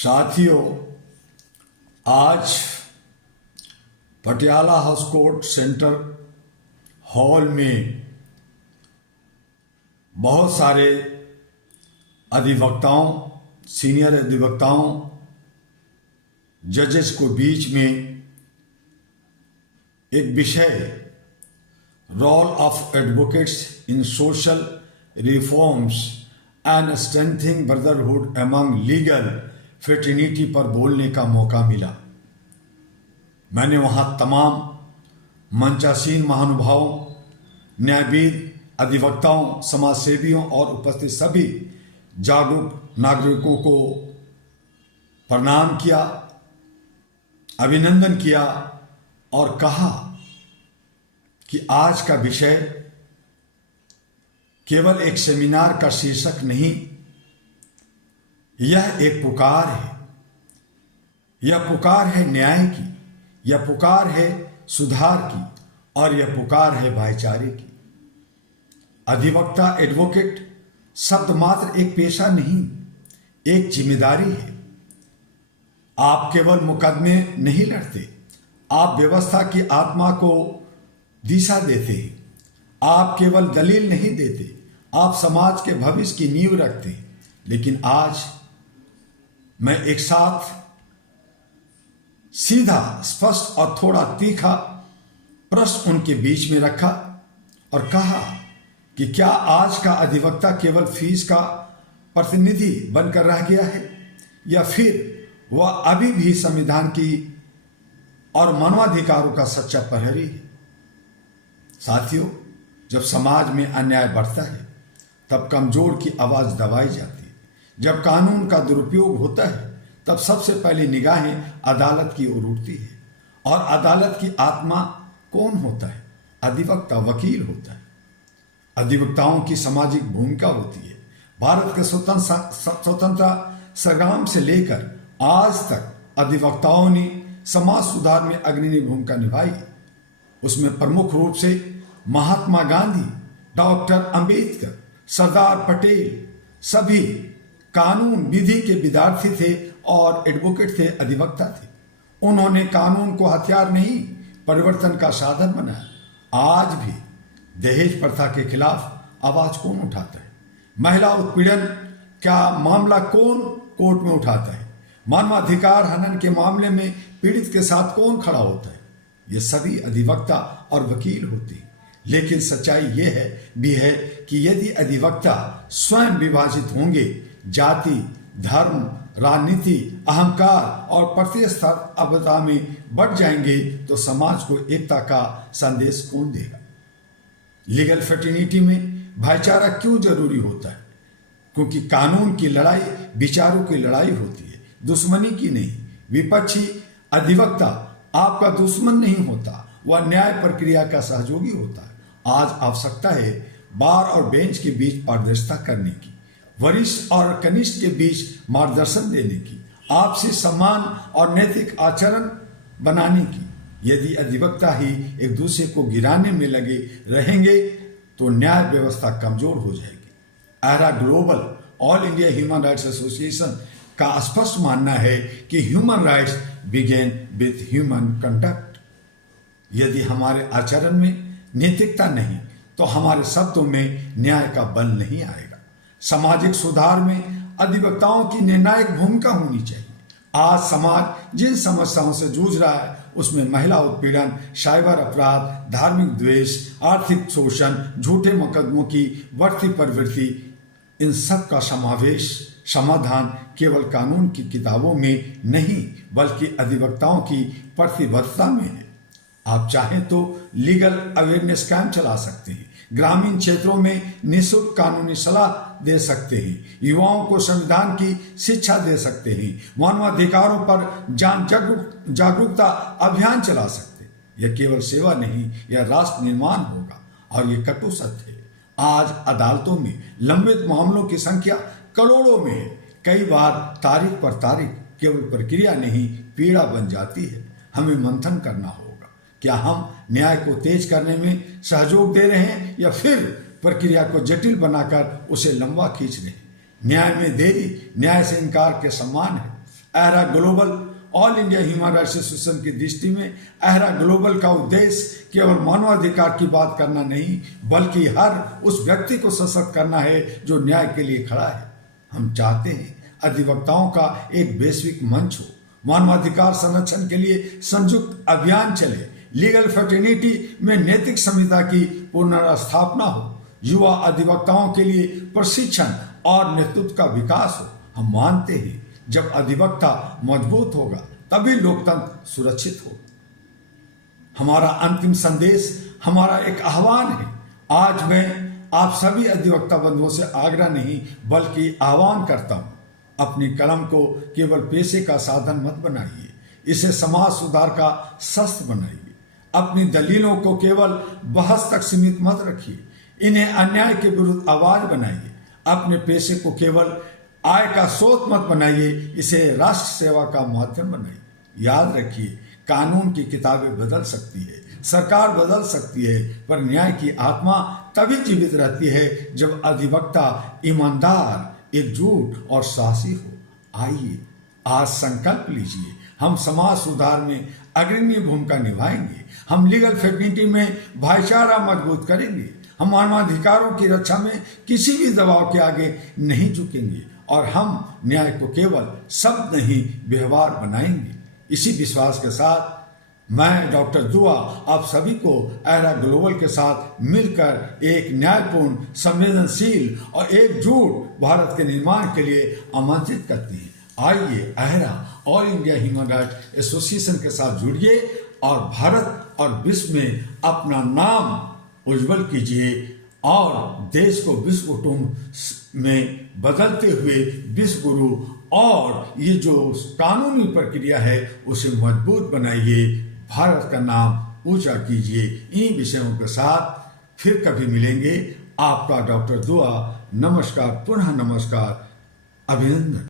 साथियों, आज Patiala house court centre hall में बहुत सारे अधिवक्ताओं, सीनियर अधिवक्ताओं, जजेस को बीच में एक विषय role of advocates in social reforms and strengthening brotherhood among legal fraternity पर बोलने का मौका मिला। मैंने वहां तमाम मंचासीन महानुभावों, न्यायविद, अधिवक्ताओं, समाजसेवियों और उपस्थित सभी जागरूक नागरिकों को प्रणाम किया, अभिनंदन किया और कहा कि आज का विषय केवल एक सेमिनार का शीर्षक नहीं, यह एक पुकार है। यह पुकार है न्याय की, यह पुकार है सुधार की और यह पुकार है भाईचारे की। अधिवक्ता, एडवोकेट शब्द मात्र एक पेशा नहीं, एक जिम्मेदारी है। आप केवल मुकदमे नहीं लड़ते, आप व्यवस्था की आत्मा को दिशा देते हैं। आप केवल दलील नहीं देते, आप समाज के भविष्य की नींव रखते हैं। लेकिन आज मैं एक साथ सीधा, स्पष्ट और थोड़ा तीखा प्रश्न उनके बीच में रखा और कहा कि क्या आज का अधिवक्ता केवल फीस का प्रतिनिधि बनकर रह गया है, या फिर वह अभी भी संविधान की और मानवाधिकारों का सच्चा प्रहरी है। साथियों, जब समाज में अन्याय बढ़ता है तब कमजोर की आवाज दबाई जाती है। जब कानून का दुरुपयोग होता है तब सबसे पहले निगाहें अदालत की ओर उठती है। और अदालत की आत्मा कौन होता है? अधिवक्ता, वकील होता है। अधिवक्ताओं की सामाजिक भूमिका होती है। भारत के स्वतंत्रता संग्राम से लेकर आज तक अधिवक्ताओं ने समाज सुधार में अग्रणी भूमिका निभाई। उसमें प्रमुख रूप से महात्मा गांधी, डॉक्टर अंबेडकर, सरदार पटेल सभी कानून विधि के विद्यार्थी थे और एडवोकेट थे, अधिवक्ता थे। उन्होंने कानून को हथियार नहीं, परिवर्तन का साधन बनाया। आज भी दहेज प्रथा के खिलाफ आवाज कौन उठाता है? महिला उत्पीड़न का मामला कौन कोर्ट में उठाता है? मानवाधिकार हनन के मामले में पीड़ित के साथ कौन खड़ा होता है? ये सभी अधिवक्ता और वकील होते हैं। लेकिन सच्चाई यह भी है कि यदि अधिवक्ता स्वयं विभाजित होंगे, जाति, धर्म, राजनीति, अहंकार और प्रतिस्पर्धा में बढ़ जाएंगे, तो समाज को एकता का संदेश कौन देगा? लीगल फ्रेटर्निटी में भाईचारा क्यों जरूरी होता है? क्योंकि कानून की लड़ाई विचारों की लड़ाई होती है, दुश्मनी की नहीं। विपक्षी अधिवक्ता आपका दुश्मन नहीं होता, वह न्याय प्रक्रिया का सहयोगी होता है। आज आवश्यकता है बार और बेंच के बीच पारदर्शिता करने की, वरिष्ठ और कनिष्ठ के बीच मार्गदर्शन देने की, आपसी सम्मान और नैतिक आचरण बनाने की। यदि अधिवक्ता ही एक दूसरे को गिराने में लगे रहेंगे तो न्याय व्यवस्था कमजोर हो जाएगी। Era global all India human rights association का स्पष्ट मानना है कि human rights begin with human conduct. यदि हमारे आचरण में नैतिकता नहीं तो हमारे शब्दों में न्याय का बल नहीं आएगा। सामाजिक सुधार में अधिवक्ताओं की निर्णायक भूमिका होनी चाहिए। आज समाज जिन समस्याओं से जूझ रहा है उसमें महिला उत्पीड़न, साइबर अपराध, धार्मिक द्वेष, आर्थिक शोषण, झूठे मुकदमों की बढ़ती प्रवृत्ति, इन सब का समाधान केवल कानून की किताबों में नहीं बल्कि अधिवक्ताओं की प्रतिबद्धता में है। आप चाहें तो लीगल अवेयरनेस कैंप चला सकते हैं, ग्रामीण क्षेत्रों में निःशुल्क कानूनी सलाह दे सकते हैं, युवाओं को संविधान की शिक्षा दे सकते हैं, मानवाधिकारों पर जागरूकता अभियान चला सकते हैं। यह केवल सेवा नहीं, यह राष्ट्र निर्माण होगा। और यह कटु सत्य है, आज अदालतों में लंबित मामलों की संख्या करोड़ों में है। कई बार तारीख पर तारीख केवल प्रक्रिया नहीं, पीड़ा बन जाती है। हमें मंथन करना होगा, क्या हम न्याय को तेज करने में सहयोग दे रहे हैं या फिर प्रक्रिया को जटिल बनाकर उसे लंबा खींच रहे हैं? न्याय में देरी न्याय से इनकार के समान है। AHRA global all India human rights association की दृष्टि में अहरा ग्लोबल का उद्देश्य केवल मानवाधिकार की बात करना नहीं, बल्कि हर उस व्यक्ति को सशक्त करना है जो न्याय के लिए खड़ा है। हम चाहते हैं अधिवक्ताओं का एक वैश्विक मंच हो, मानवाधिकार संरक्षण के लिए संयुक्त अभियान चले, लीगल फ्रेटर्निटी में नैतिक संहिता की पुनर्स्थापना हो, युवा अधिवक्ताओं के लिए प्रशिक्षण और नेतृत्व का विकास हो। हम मानते हैं जब अधिवक्ता मजबूत होगा तभी लोकतंत्र सुरक्षित होगा। हमारा अंतिम संदेश, हमारा एक आह्वान है। आज मैं आप सभी अधिवक्ता बंधुओं से आग्रह नहीं बल्कि आह्वान करता हूं, अपनी कलम को केवल पेशे का साधन मत बनाइए, इसे समाज सुधार का शस्त्र बनाइए। अपनी दलीलों को केवल बहस तक सीमित मत रखिए, इन्हें अन्याय के विरुद्ध आवाज बनाइए। अपने पेशे को केवल आय का स्रोत मत बनाइए, इसे राष्ट्र सेवा का माध्यम बनाइए। याद रखिए, कानून की किताबें बदल सकती है, सरकार बदल सकती है, पर न्याय की आत्मा तभी जीवित रहती है जब अधिवक्ता ईमानदार, एकजुट और साहसी हो। आइए आज संकल्प लीजिए, हम समाज सुधार में अग्रणी भूमिका निभाएंगे। हम लीगल फ्रेटर्निटी में भाईचारा मजबूत करेंगे। हम मानवाधिकारों की रक्षा में किसी भी दबाव के आगे नहीं झुकेंगे और हम न्याय को केवल शब्द नहीं व्यवहार बनाएंगे। इसी विश्वास के साथ मैं डॉक्टर दुआ आप सभी को अहरा ग्लोबल के साथ मिलकर एक न्यायपूर्ण, संवेदनशील और एकजुट भारत के निर्माण के लिए आमंत्रित करती है। आइए AHRA all India human rights association के साथ जुड़िए और भारत और विश्व में अपना नाम उज्जवल कीजिए और देश को विश्व कुटुंब में बदलते हुए विश्व गुरु और ये जो कानूनी प्रक्रिया है उसे मजबूत बनाइए, भारत का नाम ऊंचा कीजिए। इन विषयों के साथ फिर कभी मिलेंगे। आपका डॉक्टर दुआ। नमस्कार, पुनः नमस्कार, अभिनंदन।